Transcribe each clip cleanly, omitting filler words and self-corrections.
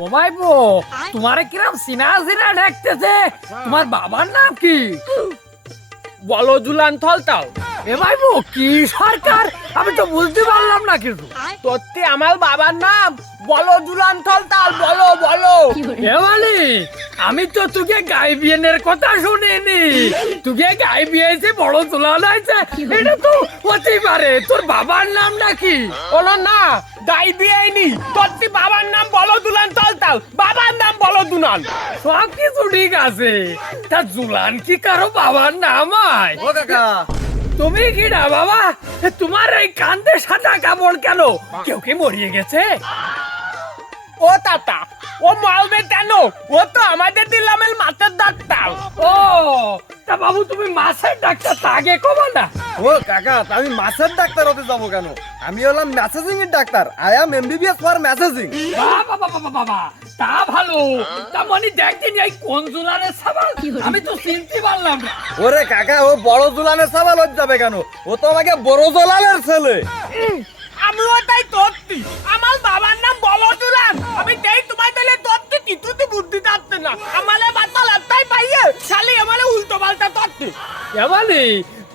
ও ভাইপো, তোমারে কিরম সিনা সিনা ডাকতেছে? তোমার বাবার নাম কি? বলো জুলান থলতাল। এ ভাইপো, কি সরকার? আমি তো বুঝতে পারলাম না কিছু। সত্যি আমার বাবার নাম বলো জুলান থলতাল। বলো বলো। এ মানে, আমি তো তোকে গাইবিয়ানের কথা শুনিনি। তোকে গাইবিয়েছে বড় তোলা হয়েছে, এটা তো হতেই পারে। তোর বাবার নাম নাকি? বলো না, গাই বিয়েনি। সত্যি বাবার নাম বলো জুলান থলতাল, বাবার নাম বলো দুলান। সব কিছু ঠিক আছে, তা জুলান কি কারো বাবার নাম হয়? ও কাকা, তুমি কি না বাবা? তোমার এই কান্দে সাদা কাপড় কেন? কেউ কি মরিয়ে গেছে? ও তাতা, ও মালবে কেন? ও তো আমাদের দিলামের মাথার ডাক্তার। ও তা বাবু, তুমি মাছের ডাক্তার তা আগে কমা না। ও কাকা, তা আমি মাছের ডাক্তার হতে যাবো কেন? আমি হলাম মেসেজিং এর doctor. I am MBBS for messaging. বাবা বাবা বাবা বাবা, তা ভালো। তা মানে দেখদিন এই কোন জুলানের সাবাল, আমি তো চিনতে পারলাম না। ওরে কাকা, ও বড় জুলানের সাবাল হতে যাবে কেন? ও তো আমাকে বড় জলালের ছেলে। আমিও তাই তত্ত্বি, আমার বাবার নাম বলো জুলান। আমি তাই তোমার দিলে তত্ত্বি কিছুতে বুদ্ধি থাকতে না। আমালে বাতা লাগতাই পাইয়ে শালি আমালে উল্টো পাল্টা তত্ত্বি। এমালি,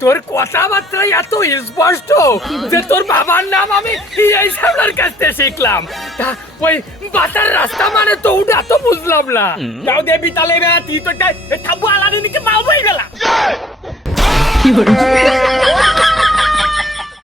তোর কথাবার্তা এত স্পষ্ট যে তোর বাবার নাম আমি এই সামলার কাছ থেকে শিখলাম। তা ওই বাতার রাস্তা মানে তো ওটা তো বুঝলাম না। যাও দেবী তালে বেড়া তুই তো থাকবো আলাদা দিকে মাল বই গেলা।